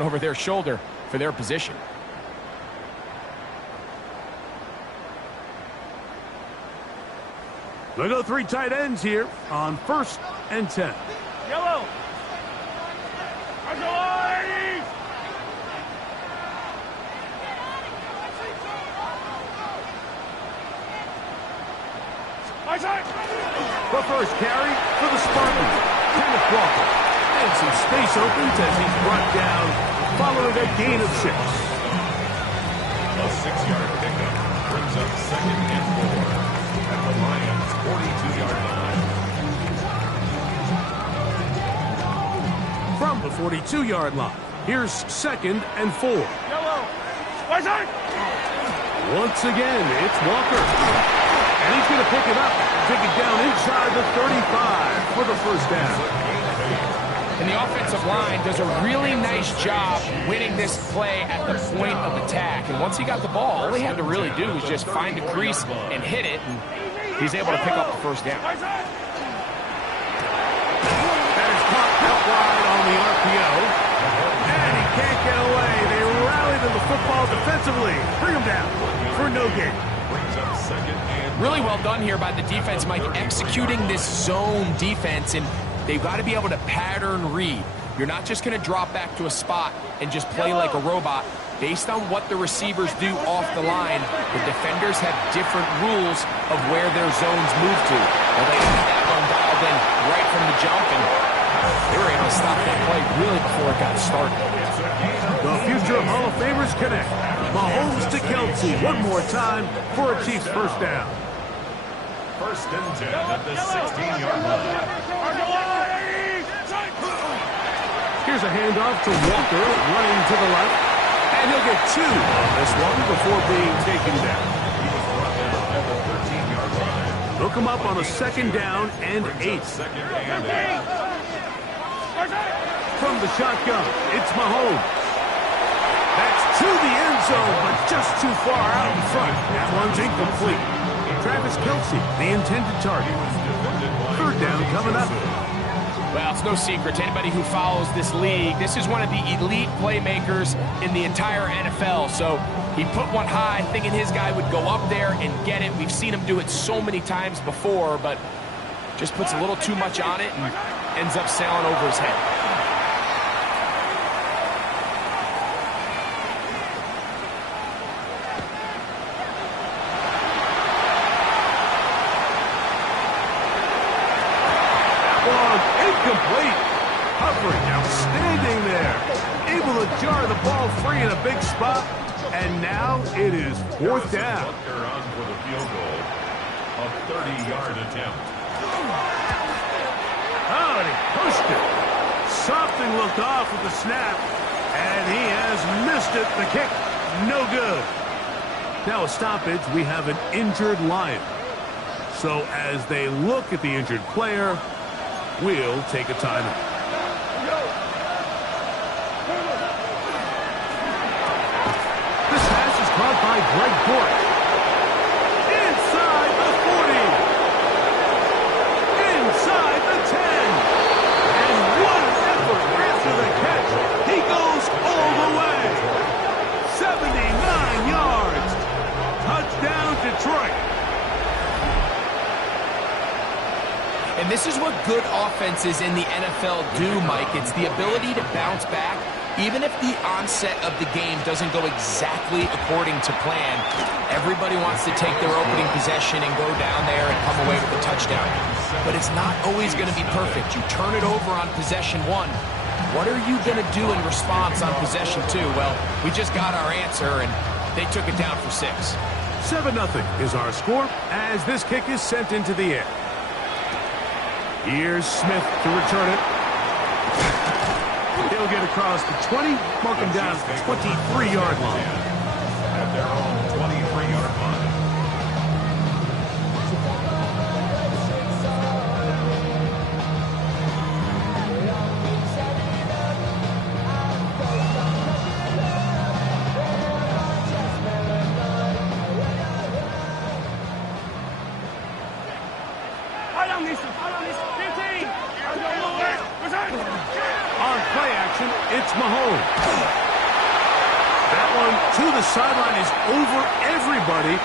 over their shoulder for their position. They go three tight ends here on 1st and 10. Yellow. The first carry for the Spartans, Kenneth Walker. And some space opens as he's brought down following a gain of 6. A 6-yard pickup brings up 2nd and 4 at the Lions' 42-yard line. From the 42-yard line, here's 2nd and 4. Yellow. Once again, it's Walker. And he's going to pick it up, take it down inside the 35 for the first down. And the offensive line does a really nice job winning this play at the point of attack. And once he got the ball, all he had to really do was just find a crease and hit it. And he's able to pick up the first down. That is caught out wide on the RPO. And he can't get away. They rallied to the football defensively. Bring him down for no gain. Really well done here by the defense, Mike, executing this zone defense, and they've got to be able to pattern read. You're not just going to drop back to a spot and just play like a robot. Based on what the receivers do off the line, the defenders have different rules of where their zones move to. Well, they had that one dialed in right from the jump, and they were able to stop that play really before it got started. The future Hall of Famers connect. Mahomes to Kelce one more time for a Chiefs first down. 1st and 10 at the 16-yard line. Here's a handoff to Walker running to the left. And he'll get 2 on this one before being taken down. He was brought down at the 13-yard line. They'll come up on a 2nd down and 8. 2nd and 8. From the shotgun, it's Mahomes. That's to the end zone, but just too far out in front. That one's incomplete. Travis Kelce, the intended target. 3rd down coming up. Well, it's no secret to anybody who follows this league. This is one of the elite playmakers in the entire NFL. So he put one high, thinking his guy would go up there and get it. We've seen him do it so many times before, but just puts a little too much on it and ends up sailing over his head. Incomplete. Hovering, outstanding there. Able to jar the ball free in a big spot. And now it is 4th down. Butker on for the field goal. A 30-yard attempt. Oh, and he pushed it. Something looked off with the snap. And he has missed it. The kick, no good. Now a stoppage, we have an injured Lion. So as they look at the injured player, we'll take a timeout. This pass is caught by Greg Dortch. Inside the 40. Inside the 10. And what an effort after the catch. He goes all the way. 79 yards. Touchdown, Detroit. And this is what good offenses in the NFL do, Mike. It's the ability to bounce back, even if the onset of the game doesn't go exactly according to plan. Everybody wants to take their opening possession and go down there and come away with a touchdown. But it's not always going to be perfect. You turn it over on possession 1. What are you going to do in response on possession 2? Well, we just got our answer, and they took it down for 6. 7-0 is our score as this kick is sent into the air. Here's Smith to return it. He'll get across the 20, mark him down at the 23-yard line. At their own 23-yard line. On play action, It's Mahomes. That one to the sideline is over everybody.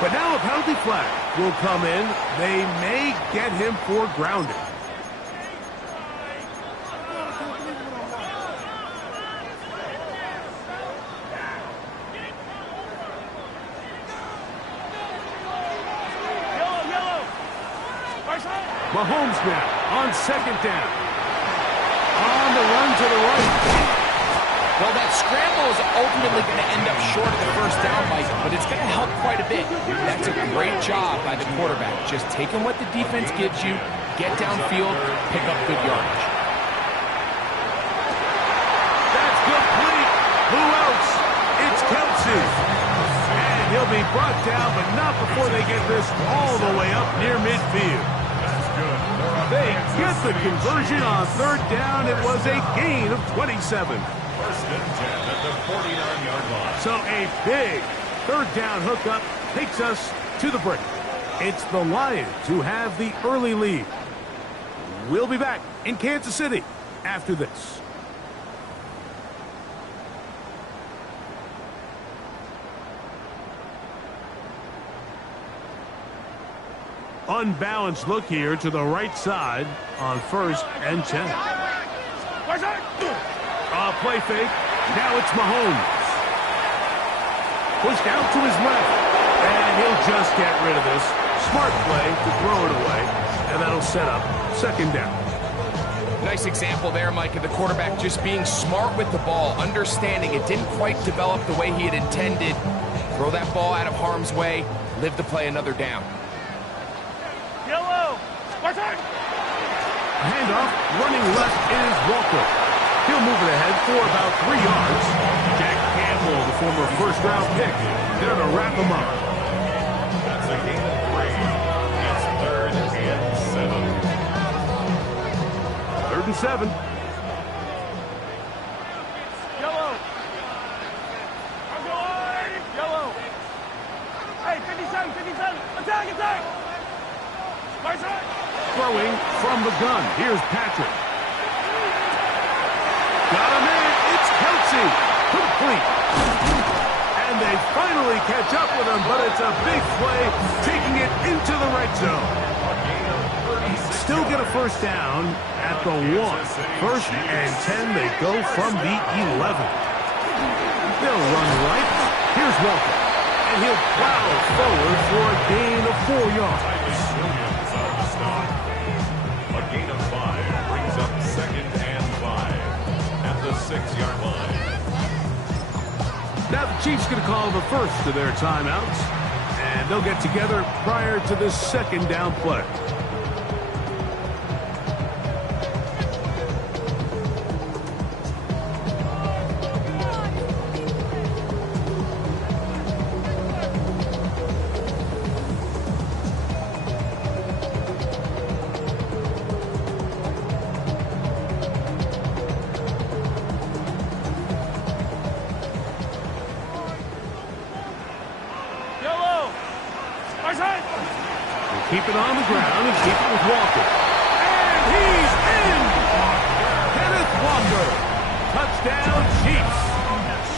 But now a penalty flag will come in. They may get him for grounding. Mahomes now on second down. On the run to the right. Well, that scramble is ultimately going to end up short of the first down, Mike, but it's going to help quite a bit. That's a great job by the quarterback. Just taking what the defense gives you, get downfield, pick up good yardage. That's complete. Who else? It's Kelce. And he'll be brought down, but not before they get this all the way up near midfield. They get the conversion on third down. It was a gain of 27. First and 10 at the 49-yard line. So a big third down hookup takes us to the break. It's the Lions who have the early lead. We'll be back in Kansas City after this. Unbalanced look here to the right side on first and 10. Play fake. Now it's Mahomes. Pushed out to his left. And he'll just get rid of this. Smart play to throw it away. And that'll set up second down. Nice example there, Mike, of the quarterback just being smart with the ball, understanding it didn't quite develop the way he had intended. Throw that ball out of harm's way, live to play another down. Yellow. Spartan. Handoff. Running left is Walker. He'll move it ahead for about 3 yards. Jack Campbell, the former first-round pick, there to wrap him up. That's a gain of 3. It's third and 7. Third and 7. Yellow. Yellow. Hey, 57, 57. Attack. Throwing from the gun. Here's Patrick. Got him in. It's Kelce. Complete. And they finally catch up with him, but it's a big play, taking it into the red zone. Still get a first down at the 1. First and 10, they go from the 11. They'll run right. Here's Walker. And he'll plow forward for a gain of 4 yards. A gain of 5 brings up second and 5 at the 6-yard line. Now the Chiefs going to call the first of their timeouts, and they'll get together prior to the second down play. Keep it on the ground and keep it with Walker. And he's in! Kenneth Walker. Touchdown, Chiefs.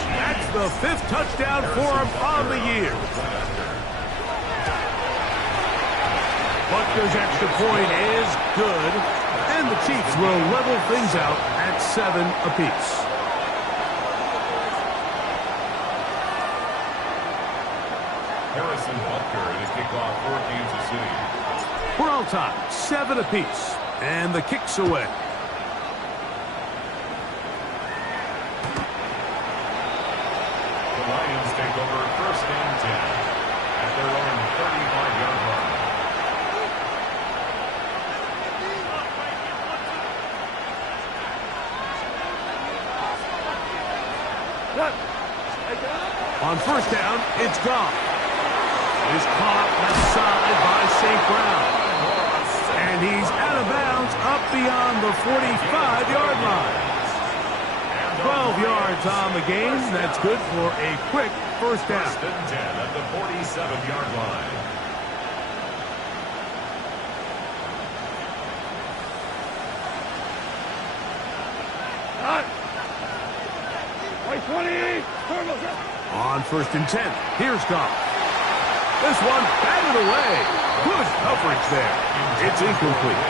That's the 5th touchdown for him on the year. Butker's extra point is good. And the Chiefs will level things out at 7 apiece. Harrison Butker in a kickoff for Kansas City. We're all tied, 7 apiece, and the kick's away. The Lions take over first and 10 at their own 35-yard line. On first down, it's gone. Is caught left side by St. Brown. And he's out of bounds up beyond the 45-yard line. 12 yards on the game. That's good for a quick first down. First and 10 at the 47-yard line. On 1st and 10, here's Goff. This one batted away. Good coverage there. It's incomplete.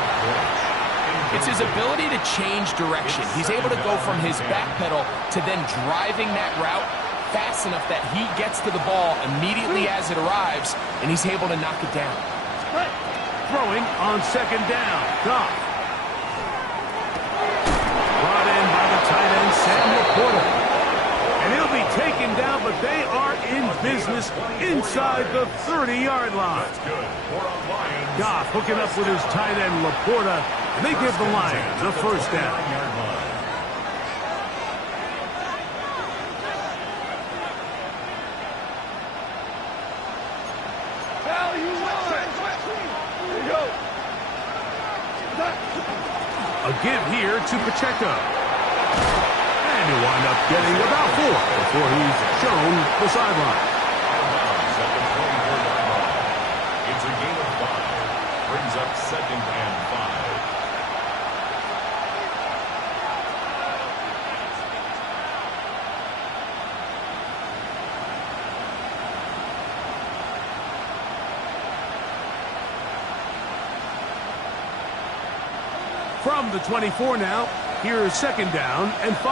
It's his ability to change direction. He's able to go from his back pedal to then driving that route fast enough that he gets to the ball immediately as it arrives, and he's able to knock it down. Throwing on 2nd down. Goff. Brought in by the tight end, Sam Laporta. And he'll be taken down, but they are in business inside the 30-yard line. Goff hooking up with his tight end, Laporta, and they give the Lions a 1st down. A give here to Pacheco. And he'll wind up getting about 4 before he's shown the sideline. It's a gain of 5. Brings up 2nd and 5. From the 24 now, here is 2nd down and 5.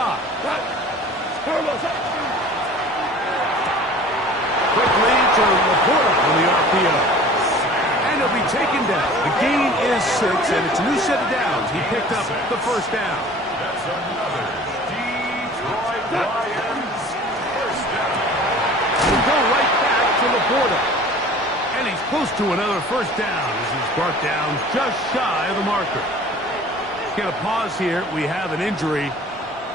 Quickly to Laporta on the RPO. And he'll be taken down. The gain is 6, and it's a new set of downs. He picked up the 1st down. That's another Detroit Lions 1st down. He'll go right back to Laporta. And he's close to another 1st down as he's brought down just shy of the marker. Get a pause here. We have an injury,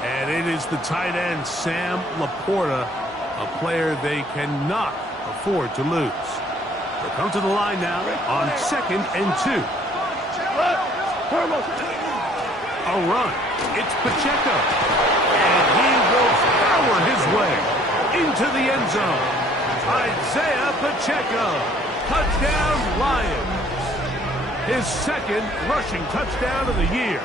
and it is the tight end, Sam Laporta, a player they cannot afford to lose. They'll come to the line now on 2nd and 2. A run. It's Pacheco, and he will power his way into the end zone. Isaiah Pacheco, touchdown Lions. His 2nd rushing touchdown of the year.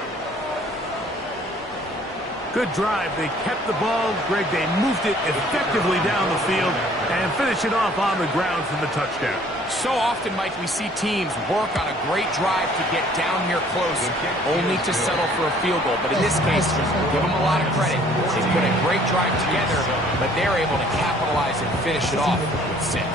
Good drive. They kept the ball. Greg, they moved it effectively down the field and finish it off on the ground for the touchdown. So often, Mike, we see teams work on a great drive to get down here close, only to settle for a field goal. But in this case, give them a lot of credit. They put a great drive together, but they're able to capitalize and finish it off with 6.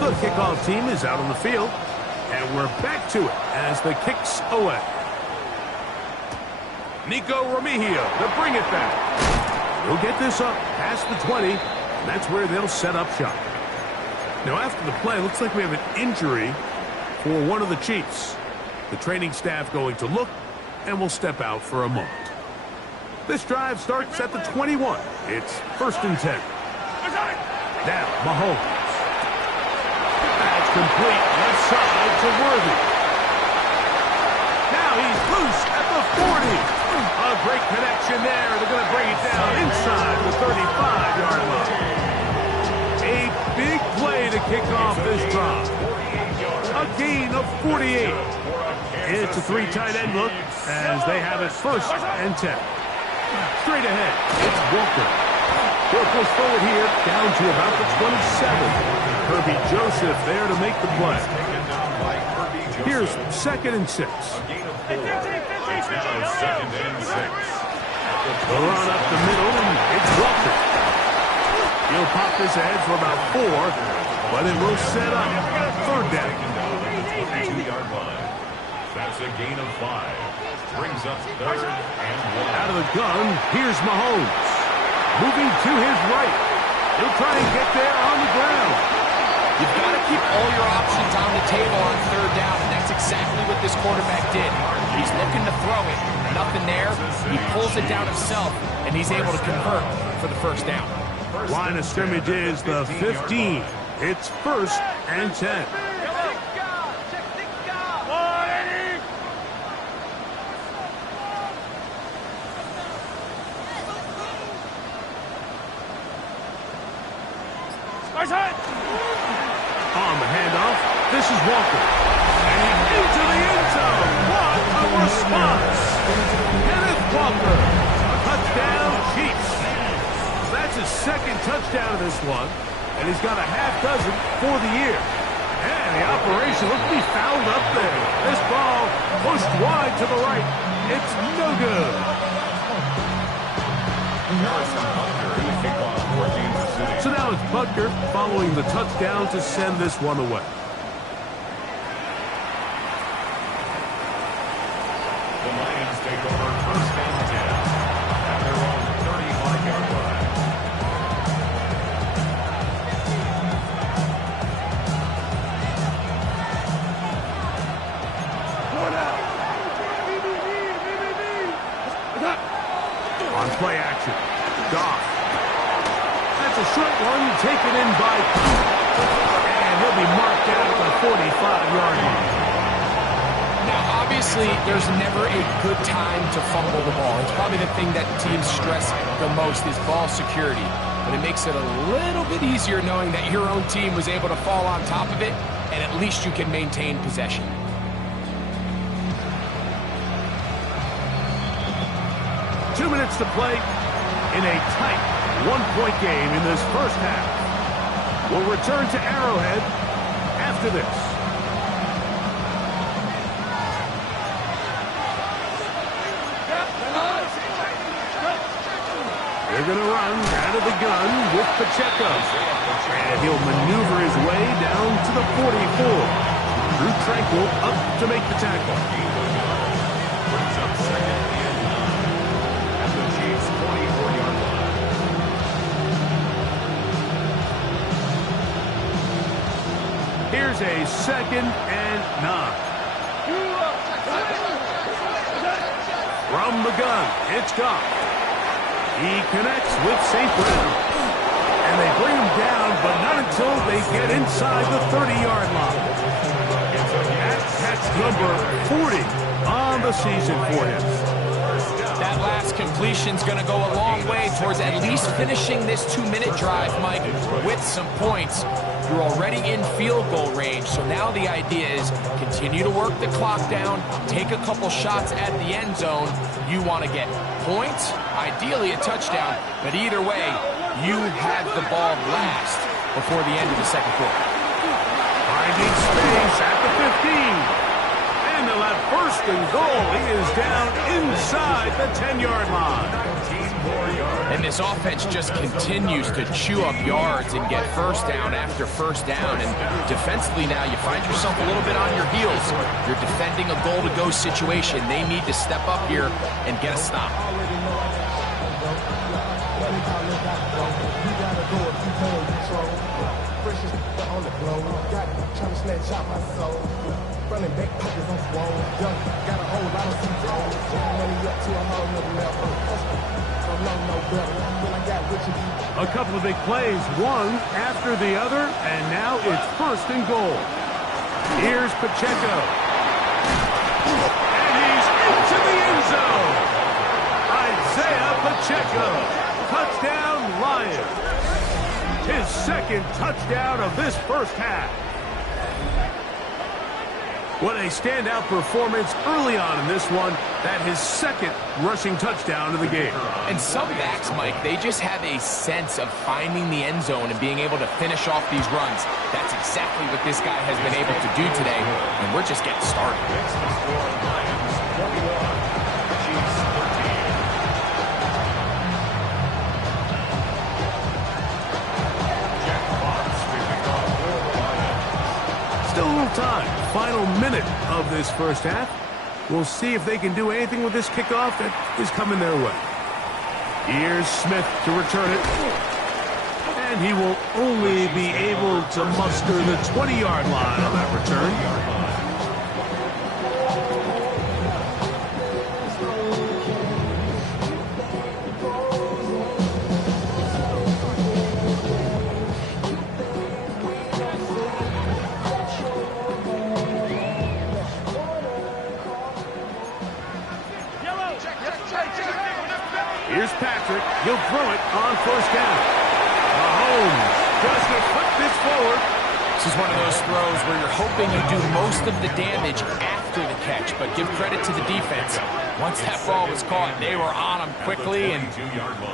The kickoff team is out on the field, and we're back to it as the kick's away. Nico Remigio to bring it back. He'll get this up past the 20, and that's where they'll set up shop. Now, after the play, looks like we have an injury for one of the Chiefs. The training staff going to look, and will step out for a moment. This drive starts at the 21. It's 1st and 10. Now, Mahomes. That's complete. Left side to Worthy. Now he's loose at the 40. A great connection there. They're going to bring it down inside the 35-yard line. A big play to kick off this drive. A gain of 48. It's a 3 tight end look as they have it 1st and 10. Straight ahead, it's Walker. They'll push forward here down to about the 27. Kirby Joseph there to make the play. Here's 2nd and 6. The run up the middle, and it's Walker. He'll pop this ahead for about 4, but it will set up 3rd down. That's a gain of 5. Brings up 3rd and 1. Out of the gun, here's Mahomes. Moving to his right. He'll try and get there on the ground. You've got to keep all your options on the table on 3rd down, and that's exactly what this quarterback did. He's looking to throw it. Nothing there. He pulls it down himself, and he's able to convert for the 1st down. Line of scrimmage is the 15. It's 1st and 10. On the handoff, this is Walker. And he's into the end zone. What a response. Kenneth Walker. Touchdown, Chiefs. That's his second touchdown of this one. And he's got a half dozen for the year. And the operation looks to be fouled up there. This ball pushed wide to the right. It's no good. So now it's Butker following the touchdown to send this one away. The Lions take over first and 10 at their own 35-yard line. On play action, Goff. That's a short one taken in by Cook. And he'll be marked out at the 45-yard line. Now, obviously, there's never a good time to fumble the ball. It's probably the thing that teams stress the most is ball security. But it makes it a little bit easier knowing that your own team was able to fall on top of it, and at least you can maintain possession. Two minutes to play in a tight one-point game in this first half. We'll return to Arrowhead after this. They're going to run out of the gun with Pacheco. And he'll maneuver his way down to the 44. Drew Tranquill up to make the tackle. Brings up second and 9 at the Chiefs' 24-yard line. Here's a second and 9. From the gun, it's Goff. He connects with St. Brown. And they bring him down, but not until they get inside the 30-yard line. That's number 40 on the season for him. That last completion's going to go a long way towards at least finishing this 2-minute drive, Mike, with some points. You're already in field goal range, so now the idea is continue to work the clock down, take a couple shots at the end zone. You want to get points, ideally a touchdown, but either way, you have the ball last before the end of the second quarter. Finding space at the 15. And they'll have first and goal. He is down inside the 10-yard line. And this offense just continues to chew up yards and get first down after first down. And defensively now, you find yourself a little bit on your heels. You're defending a goal-to-go situation. They need to step up here and get a stop. Running back pockets on swole. Young, got a whole lot of C-Zone. Money up to a whole nother level. Don't know no better. When I got rich and A couple of big plays, one after the other, and now it's first and goal. Here's Pacheco. And he's into the end zone. Isaiah Pacheco. Touchdown, Lions. His second touchdown of this first half. What a standout performance early on in this one. That his second rushing touchdown of the game. And some backs, Mike, they just have a sense of finding the end zone and being able to finish off these runs. That's exactly what this guy has been able to do today, and we're just getting started. Still a little time. Final minute of this first half. We'll see if they can do anything with this kickoff that is coming their way. Here's Smith to return it. And he will only be able to muster the 20-yard line on that return. Here's Patrick. He'll throw it on first down. Mahomes Just to flip this forward. This is one of those throws where you're hoping you do most of the damage after the catch, but give credit to the defense. Once that ball was caught, they were on him quickly, and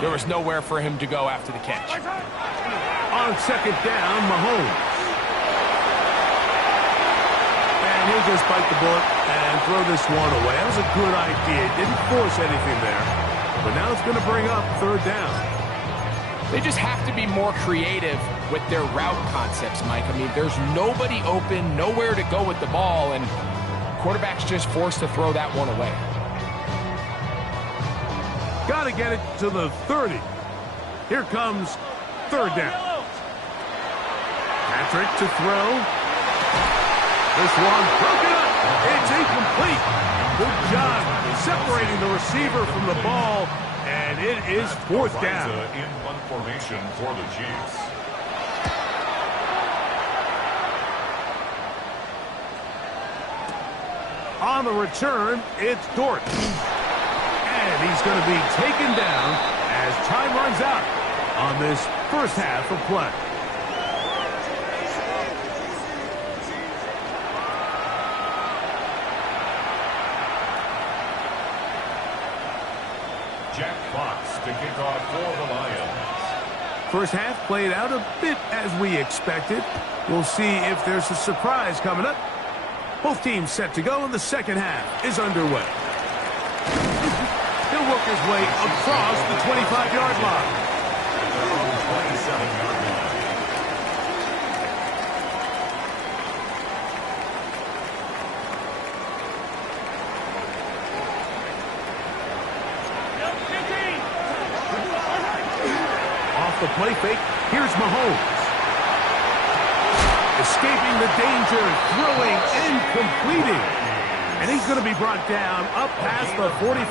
there was nowhere for him to go after the catch. On second down, Mahomes. And he'll just bite the bullet and throw this one away. That was a good idea. Didn't force anything there. But now it's going to bring up third down. They just have to be more creative with their route concepts, Mike. I mean, there's nobody open, nowhere to go with the ball, and quarterback's just forced to throw that one away. Got to get it to the 30. Here comes third down. Patrick to throw. This one broken up. It's incomplete. Good job separating the receiver from the ball, and it is fourth down. In one formation for the Chiefs. On the return, it's Dort. And he's going to be taken down as time runs out on this first half of play. Jack Fox to kick off for the Lions. First half played out a bit as we expected. We'll see if there's a surprise coming up. Both teams set to go, and the second half is underway. He'll work his way across the 25-yard line. 27-yard line. Off the play fake, here's Mahomes. Escaping the danger, throwing and completing. And he's going to be brought down up past the 45.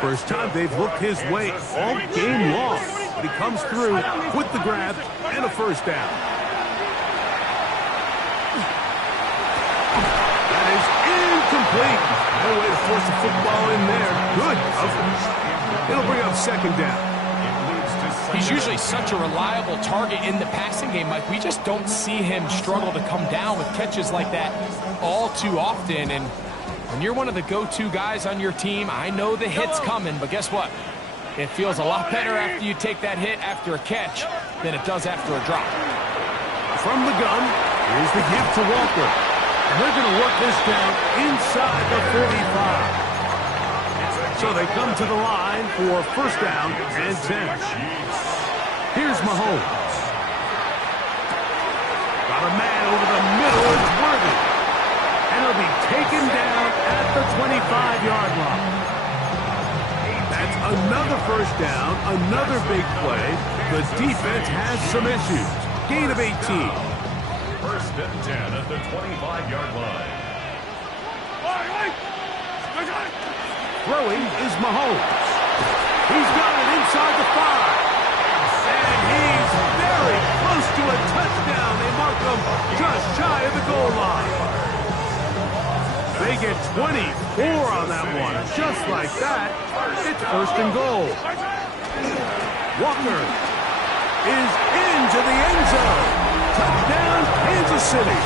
First time they've looked his way all game long. But he comes through with the grab and a first down. That is incomplete. No way to force the football in there. Good coverage. It'll bring up second down. He's usually such a reliable target in the passing game, Mike. We just don't see him struggle to come down with catches like that all too often. And when you're one of the go-to guys on your team, I know the hit's coming, but guess what? It feels a lot better after you take that hit after a catch than it does after a drop. From the gun, here's the give to Walker. And they're going to work this down inside the 45. So they come to the line for first down and 10. Here's Mahomes. Got a man over the middle. It's Worthy. And he'll be taken down at the 25-yard line. That's another first down, another big play. The defense has some issues. Gain of 18. First and 10 at the 25-yard line. Throwing is Mahomes. He's got it inside the 5. And he's very close to a touchdown. They mark him just shy of the goal line. They get 24 on that one. Just like that, it's first and goal. Walker is into the end zone. Touchdown, Kansas City.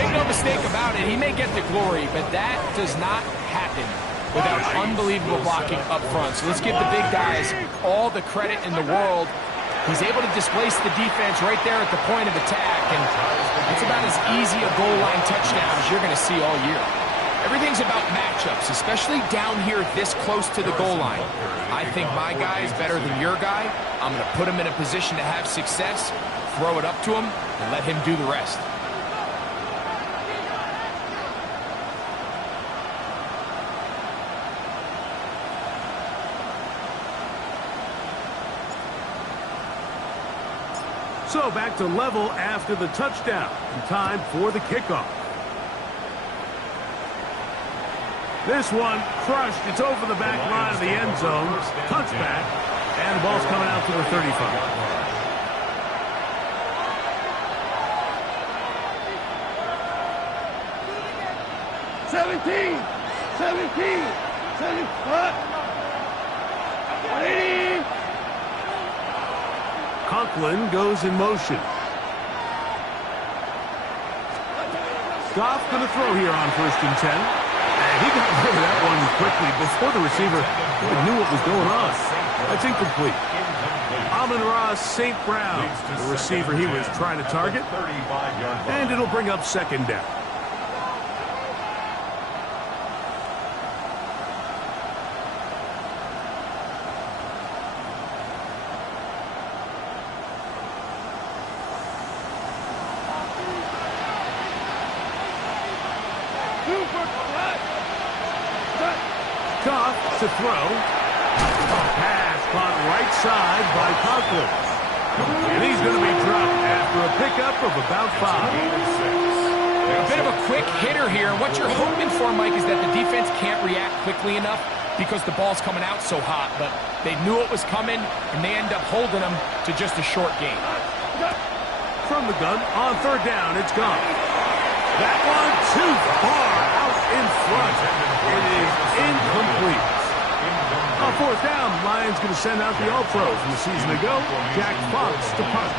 Make no mistake about it, he may get the glory, but that does not happen without unbelievable blocking up front. So let's give the big guys all the credit in the world. He's able to displace the defense right there at the point of attack, and it's about as easy a goal line touchdown as you're going to see all year. Everything's about matchups, especially down here this close to the goal line. I think my guy is better than your guy. I'm going to put him in a position to have success, throw it up to him, and let him do the rest. So back to level after the touchdown. And time for the kickoff. This one crushed. It's over the back line of the end zone. Touchback. And the ball's coming out to the 35. Conklin goes in motion. Goff going to throw here on 1st and 10. And he got rid of that one quickly before the receiver even knew what was going on. That's incomplete. Amon-Ra St. Brown, the receiver he was trying to target. And it'll bring up 2nd down. Goff to throw. A pass caught right side by Conklin. And he's going to be dropped after a pickup of about 5. A bit of a quick hitter here. What you're hoping for, Mike, is that the defense can't react quickly enough because the ball's coming out so hot. But they knew it was coming, and they end up holding them to just a short gain. From the gun, on 3rd down, it's gone. That one too far out in front. It is incomplete. On 4th down, Lions going to send out the All-Pro from the season ago, Jack Fox to punt.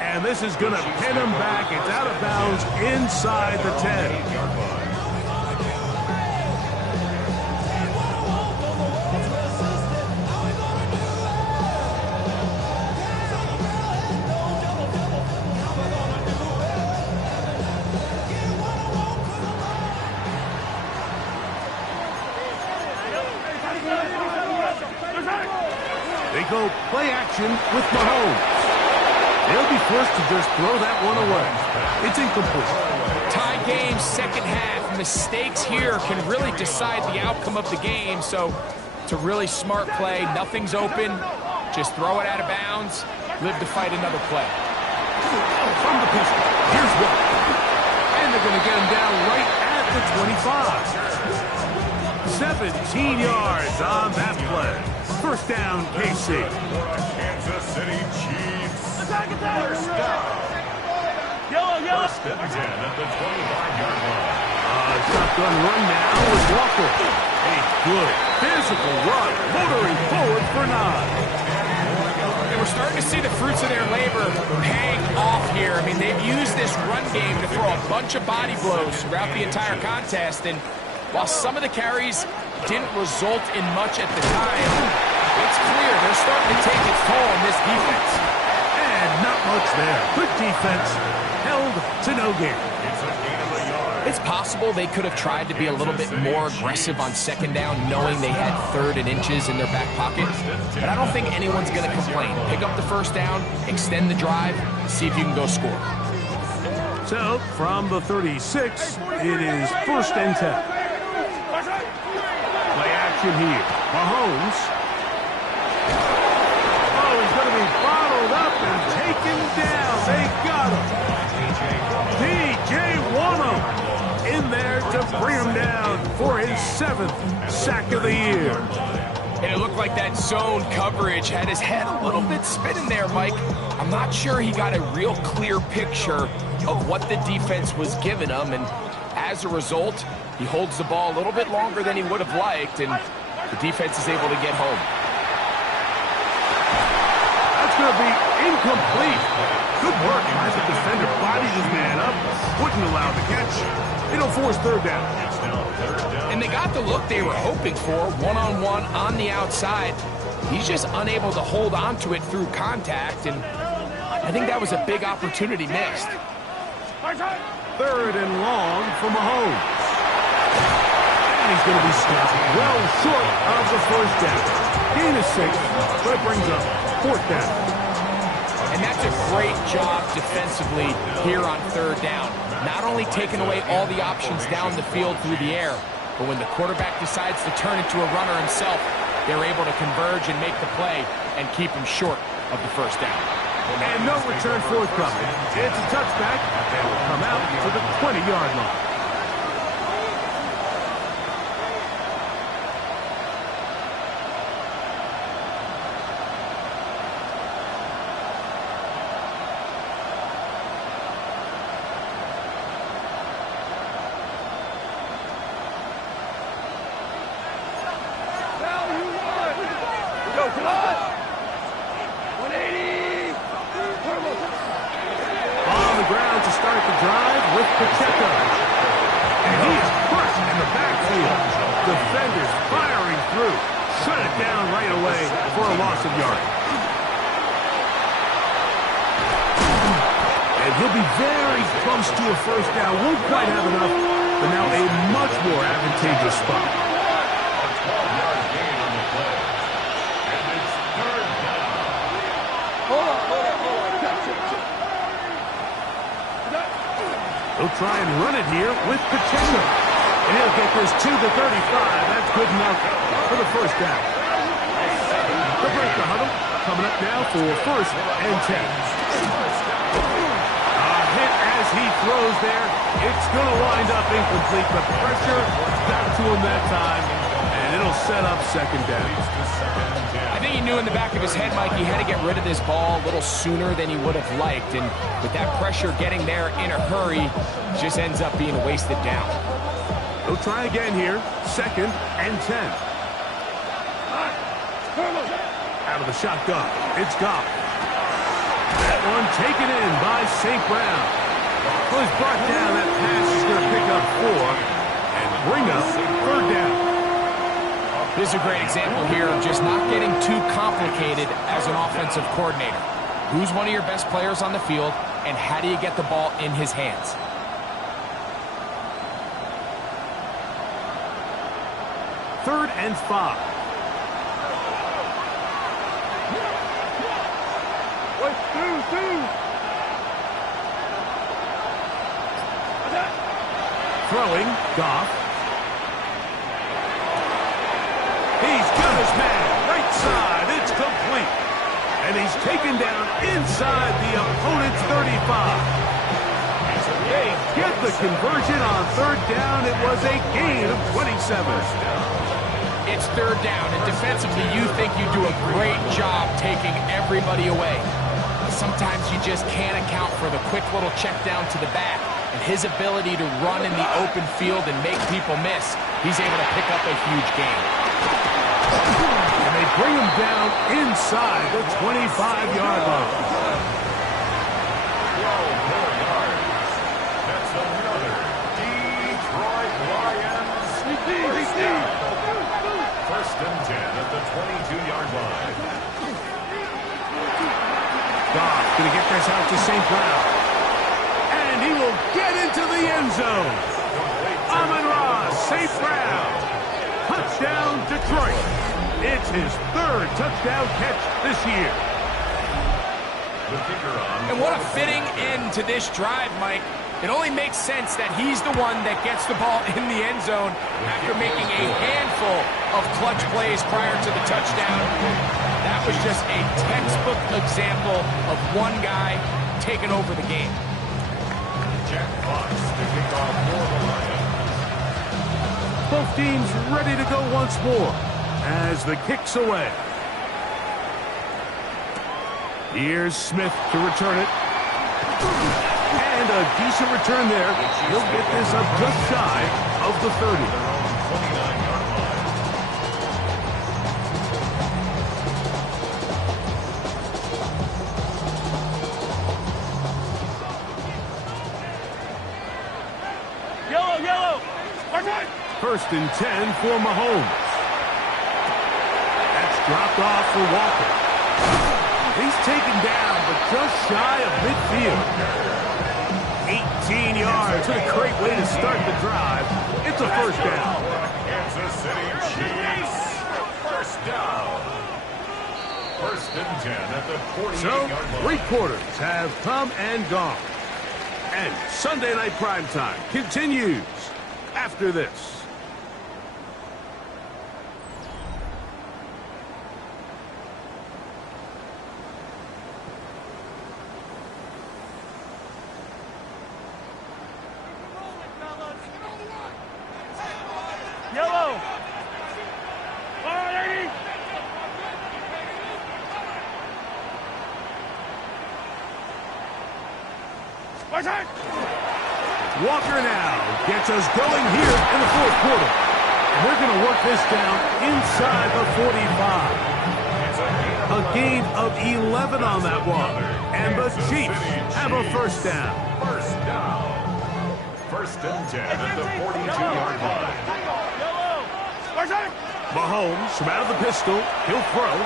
And this is going to pin him back. It's out of bounds inside the 10. They go play action with Mahomes. They'll be forced to just throw that one away. It's incomplete. Tie game, 2nd half. Mistakes here can really decide the outcome of the game. So it's a really smart play. Nothing's open. Just throw it out of bounds. Live to fight another play. From the pistol, here's one. And they're going to get him down right at the 25. 17 yards on that play. 1st down, KC. Kansas City Chiefs. First down. Yellow. 1st and 10 at the 25-yard line. Shotgun run now with Walker. A good physical run, motoring forward for 9. And we're starting to see the fruits of their labor paying off here. I mean, they've used this run game to throw a bunch of body blows throughout the entire contest. And while some of the carries didn't result in much at the time, it's clear they're starting to take its toll on this defense. And not much there. Good defense, held to no gain. It's a gain of a yard. It's possible they could have tried to be a little bit more aggressive on 2nd down, knowing they had 3rd and inches in their back pocket. But I don't think anyone's going to complain. Pick up the 1st down, extend the drive, see if you can go score. So, from the 36, it is 1st and 10. Play action here. Mahomes. Oh, he's going to be bottled up and taken down. They got him. DJ Wonnum in there to bring him down for his 7th sack of the year. And it looked like that zone coverage had his head a little bit spinning there, Mike. I'm not sure he got a real clear picture of what the defense was giving him, and as a result, he holds the ball a little bit longer than he would have liked, and the defense is able to get home. That's going to be incomplete. Good work by the defender. Bodied his man up. Wouldn't allow the catch. It'll force 3rd down. And they got the look they were hoping for, one-on-one on the outside. He's just unable to hold on to it through contact, and I think that was a big opportunity missed. 3rd and long for Mahomes. And he's going to be stopped well short of the 1st down. Gain is 6, but it brings up 4th down. And that's a great job defensively here on 3rd down. Not only taking away all the options down the field through the air, but when the quarterback decides to turn into a runner himself, they're able to converge and make the play and keep him short of the 1st down. And no return forthcoming. It's a touchback. They will come out to the 20-yard line. with Pacheco. And he is crushed in the backfield. Defenders firing through. Shut it down right away for a loss of yardage. And he'll be very close to a first down. Won't quite have enough, but now a much more advantageous spot. A 12-yard gain on the play. And it's third down. He'll try and run it here with Pacheco. And he'll get this to the 35. That's good enough for the first down. The break the huddle. Coming up now for first and 10. As he throws there, it's going to wind up incomplete. The pressure got to him that time, and it'll set up second down. I think he knew in the back of his head, Mike, he had to get rid of this ball a little sooner than he would have liked. And with that pressure getting there in a hurry, just ends up being a wasted down. He'll try again here. Second and 10. Out of the shotgun. It's Goff. That one taken in by St. Brown. Well, he's brought down. That pass is going to pick up 4 and bring up third down. This is a great example here of just not getting too complicated as an offensive coordinator. Who's one of your best players on the field, and how do you get the ball in his hands? Third and 5. Throwing, Goff. He's got his man, right side, it's complete. And he's taken down inside the opponent's 35. They get the conversion on third down. It was a gain of 27. It's third down, and defensively you think you do a great job taking everybody away. Sometimes you just can't account for the quick little check down to the back. And his ability to run in the open field and make people miss, he's able to pick up a huge gain. And they bring him down inside the 25-yard line. 12 more yards. That's another Detroit Lions first down. First and 10 at the 22-yard line. Goff going to get this out to St. Brown. And he will get into the end zone. Amon-Ra, St. Brown. Touchdown, Detroit. It's his third touchdown catch this year. The kicker on. And what a fitting end to this drive, Mike. It only makes sense that he's the one that gets the ball in the end zone after making a handful of clutch plays prior to the touchdown. That was just a textbook example of one guy taking over the game. Jack Fox to kick off for the Lions. Both teams ready to go once more as the kick's away. Here's Smith to return it. And a decent return there. He'll get this up just shy of the 30. 29-yard line. Yellow. First and 10 for Mahomes. That's dropped off for Walker. He's taken down, but just shy of midfield. 18 yards. What a great way to start the drive. It's a first down. Kansas City Chiefs. First down. First and 10 at the 48-yard So, line. 3 quarters have come and gone. And Sunday Night Primetime continues after this. Yellow. Walker now gets us going here in the fourth quarter. And they're going to work this down inside the 45. A gain of 11 on that one. And the Chiefs have a first down. First down. First and 10 at the 42-yard line. Mahomes from out of the pistol. He'll throw.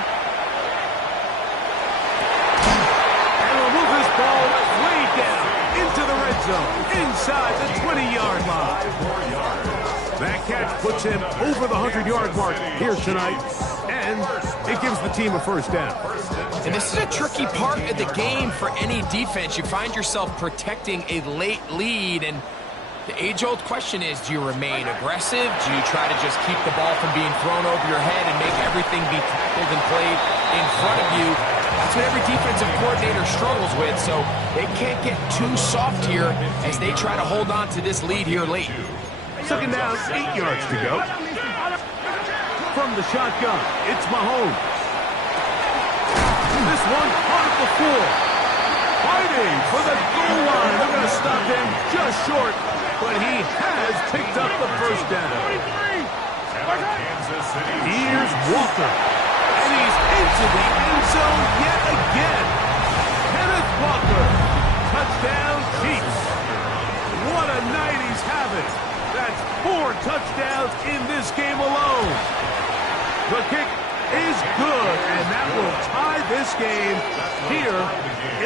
And will move this ball way down into the red zone, inside the 20-yard line. That catch puts him over the 100-yard mark here tonight, and it gives the team a first down. And this is a tricky part of the game for any defense. You find yourself protecting a late lead, and the age-old question is, do you remain aggressive? Do you try to just keep the ball from being thrown over your head and make everything be tackled and played in front of you? That's what every defensive coordinator struggles with, so they can't get too soft here as they try to hold on to this lead here late. Second down, 8 yards to go. From the shotgun, it's Mahomes. This one caught at the 4. Fighting for the goal line. They're going to stop him just short, but he has picked up the first down. Here's Walker, and he's into the end zone yet again. Kenneth Walker, touchdown Chiefs. What a night he's having. That's 4 touchdowns in this game alone. The kick is good, and that will tie this game here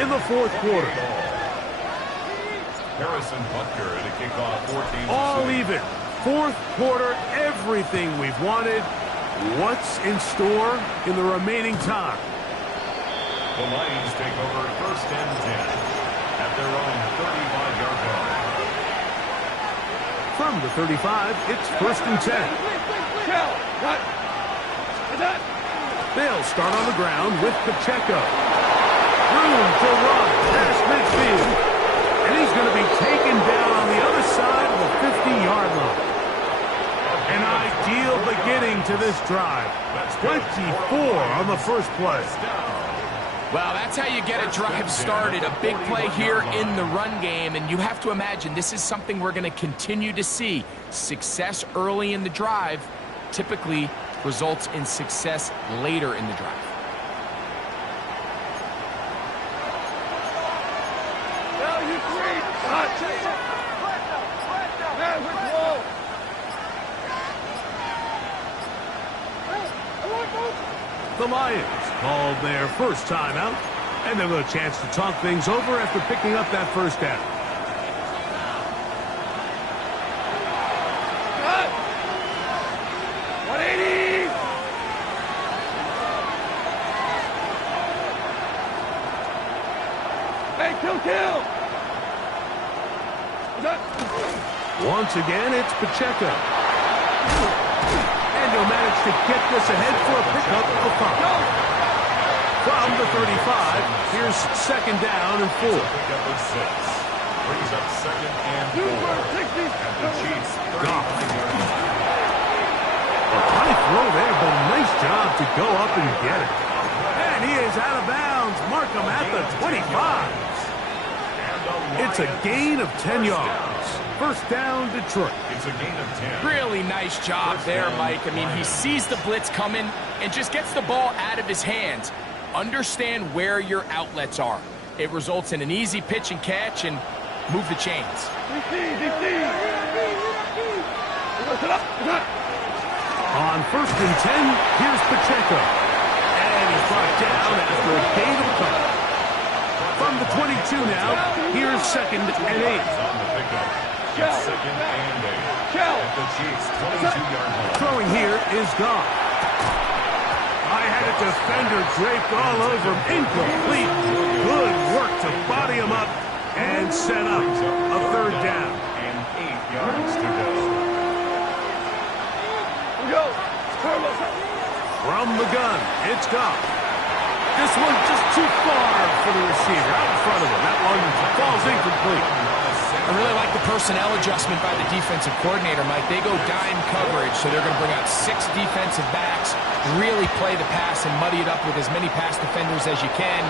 in the fourth quarter. Harrison Butker at a kickoff, 14. All even. Fourth quarter, everything we've wanted. What's in store in the remaining time? The Lions take over first and 10 at their own 35-yard line. From the 35, it's first and 10. They'll start on the ground with Pacheco. Room to run past midfield. And he's going to be taken down on the other side of the 50-yard line. An ideal beginning to this drive. 24 on the first play. Well, that's how you get a drive started. A big play here in the run game, and you have to imagine this is something we're going to continue to see. Success early in the drive typically results in success later in the drive. The Lions called their first timeout, and they'll get a chance to talk things over after picking up that first down. Once again, it's Pacheco. And he'll manage to get this ahead for a pickup of 5. From the 35, here's second down and 4. Pickup of 6. Brings up second and 4. At the Chiefs, 35-yard line. A high throw there, but a nice job to go up and get it. And he is out of bounds. Mark him at the 25. It's a gain of 10 yards. First down, Detroit. It's a gain of 10. Really nice job there, Mike. I mean, he sees the blitz coming and just gets the ball out of his hands. Understand where your outlets are. It results in an easy pitch and catch and move the chains. On first and 10, here's Pacheco. And he's brought down after a gain of a couple. From the 22 now, here's second and 8. On the pickup. It's second and 8. At the Chiefs, 22-yard line. Throwing here is Goff. I had a defender draped all over him. Incomplete. Good work to body him up and set up a third down. And 8 yards to go. From the gun, it's Goff. This one just too far for the receiver. Out in front of him. That one falls incomplete. I really like the personnel adjustment by the defensive coordinator, Mike. They go dime coverage, so they're going to bring out 6 defensive backs, really play the pass and muddy it up with as many pass defenders as you can.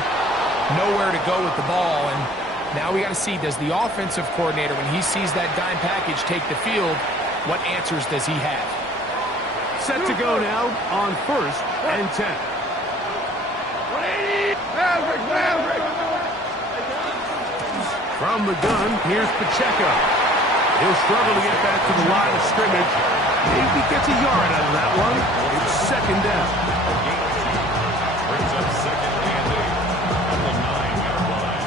Nowhere to go with the ball, and now we got to see, does the offensive coordinator, when he sees that dime package take the field, what answers does he have? Set to go now on first and 10. From the gun, here's Pacheco. He'll struggle to get back to the line of scrimmage. Maybe gets a yard out of that one. It's second down. Brings up second and 8 on the 9-yard line.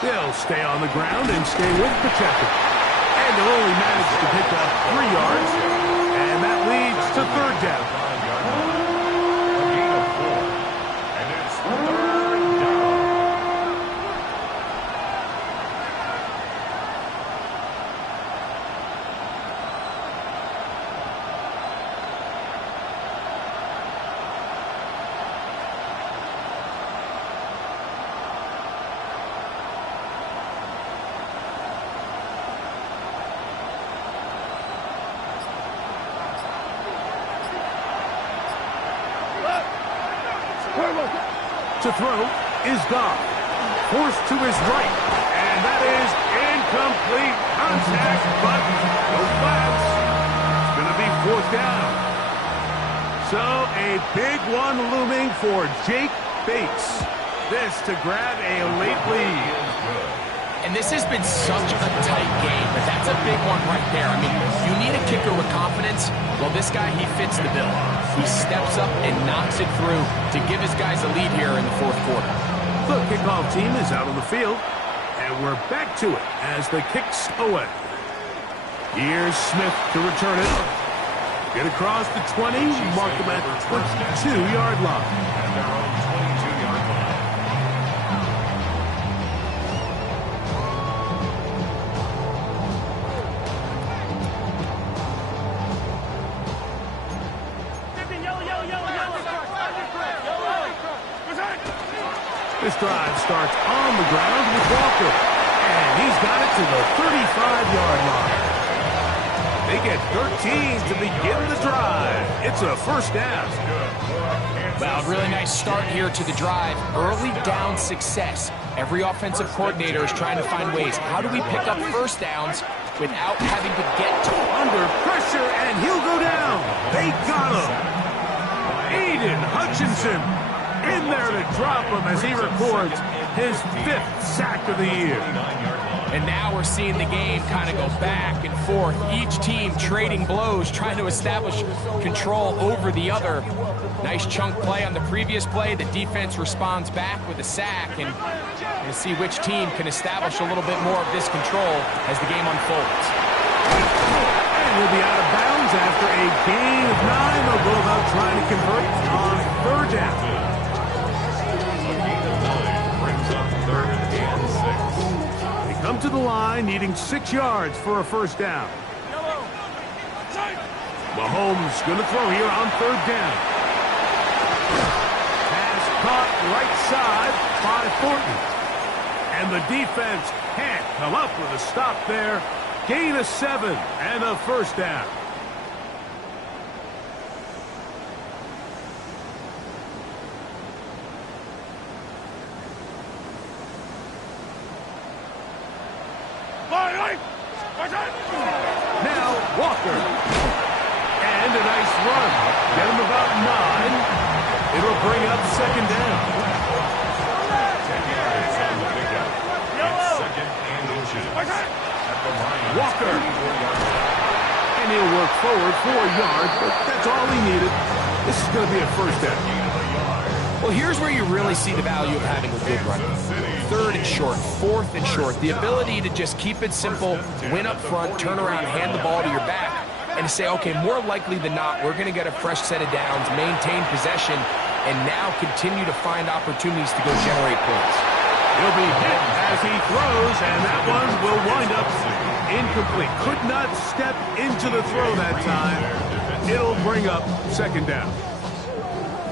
They'll stay on the ground and stay with Pacheco. And they'll only manage to pick up 3 yards. And that leads to third down. 9-yard line. A gain of 4. And it's third down. To throw is Goff. Forced to his right. And that is incomplete contact, but no flags. It's going to be fourth down. So a big one looming for Jake Bates. This to grab a late lead. And this has been such a tight game, but that's a big one right there. I mean, you need a kicker with confidence. Well, this guy, he fits the bill. He steps up and knocks it through to give his guys a lead here in the fourth quarter. The kickoff team is out on the field, and we're back to it as the kick's away. Here's Smith to return it. Get across the 20, mark them at 22-yard line. And their own 22-yard line. This drive starts on the ground with Walker. And he's got it to the 35-yard line. They get 13 to begin the drive. It's a first down. Well, really nice start here to the drive. Early down success. Every offensive coordinator is trying to find ways. How do we pick up first downs without having to get to Under pressure, and he'll go down. They got him. Aiden Hutchinson in there to drop him as he records his 5th sack of the year. And now we're seeing the game kind of go back and forth. Each team trading blows, trying to establish control over the other. Nice chunk play on the previous play. The defense responds back with a sack, and we'll see which team can establish a little bit more of this control as the game unfolds. And we'll be out of bounds after a gain of 9. They'll go about trying to convert on third down. Come to the line, needing 6 yards for a first down. Mahomes going to throw here on third down. Pass caught right side by Thornton. And the defense can't come up with a stop there. Gain of 7 and a first down. Now Walker. And a nice run. Get him about 9. It'll bring up second down. 10 yards on the pickup. It's second and inches. At the line. Walker. And he'll work forward 4 yards, but that's all he needed. This is going to be a first down. Well, here's where you really see the value of having a good run. Third and short, fourth and short. The ability to just keep it simple, win up front, turn around, hand the ball to your back, and to say, okay, more likely than not, we're going to get a fresh set of downs, maintain possession, and now continue to find opportunities to go generate points. He'll be hit as he throws, and that one will wind up incomplete. Could not step into the throw that time. It'll bring up second down.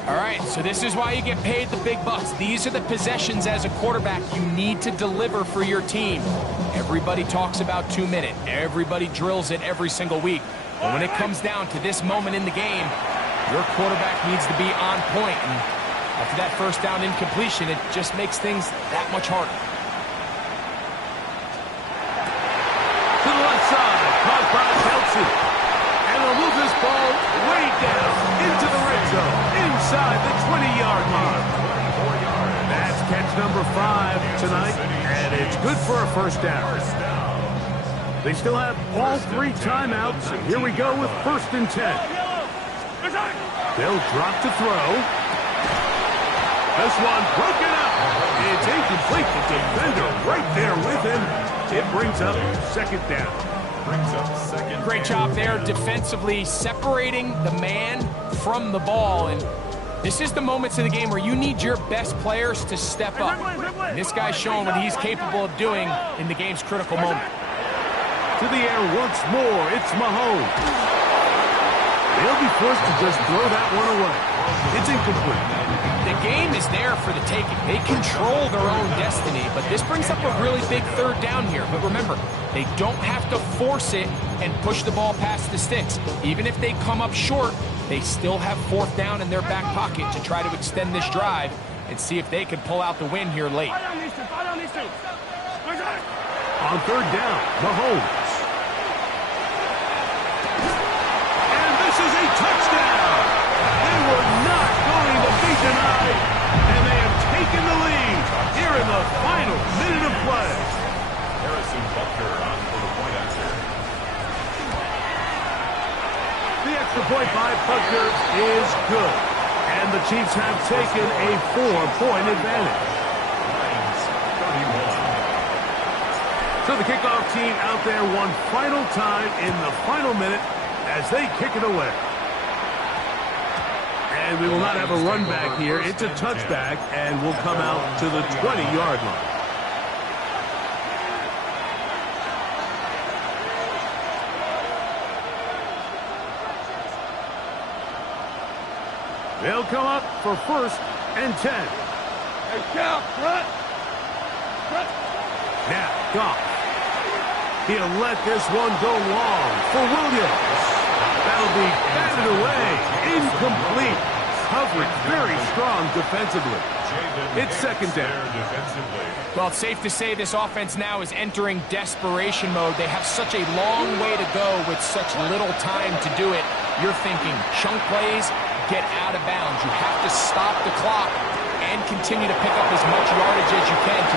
All right, so this is why you get paid the big bucks. These are the possessions as a quarterback you need to deliver for your team. Everybody talks about 2-minute. Everybody drills it every single week. But when it comes down to this moment in the game, your quarterback needs to be on point. And after that first down incompletion, it just makes things that much harder. To the left side, caught by Kelsey. it. And they'll move this ball way down into the red zone, inside the 20-yard line. That's catch number 5 tonight, and it's good for a first down. They still have all 3 timeouts, and here we go with 1st and 10. They'll drop to throw. This one broken up. It's incomplete. The defender right there with him. It brings up 2nd down. Great job there defensively, separating the man from the ball. And this is the moments in the game where you need your best players to step up. And this guy's showing what he's capable of doing in the game's critical moment. To the air once more, it's Mahomes. They'll be forced to just throw that one away. It's incomplete. The game is there for the taking. They control their own destiny, but this brings up a really big 3rd down here. But remember, they don't have to force it and push the ball past the sticks. Even if they come up short, they still have 4th down in their back pocket to try to extend this drive and see if they can pull out the win here late. On 3rd down, Mahomes. And this is a touchdown. They were not going to be denied, and they have taken the lead here in the final minute of play. Harrison Butker on for the point after. The extra point by Butker is good, and the Chiefs have taken a 4-point advantage. Lions 31. So the kickoff team out there one final time in the final minute as they kick it away. And we will not have a run back here. It's a touchback, and will come out to the 20-yard line. They'll come up for 1st and 10. Hey, Cal, front. Now, Goff. He'll let this one go long for Williams. That'll be batted away. Incomplete. Coverage very strong defensively. It's 2nd down. Well, it's safe to say this offense now is entering desperation mode. They have such a long way to go with such little time to do it. You're thinking chunk plays, get out of bounds. You have to stop the clock and continue to pick up as much yardage as you can to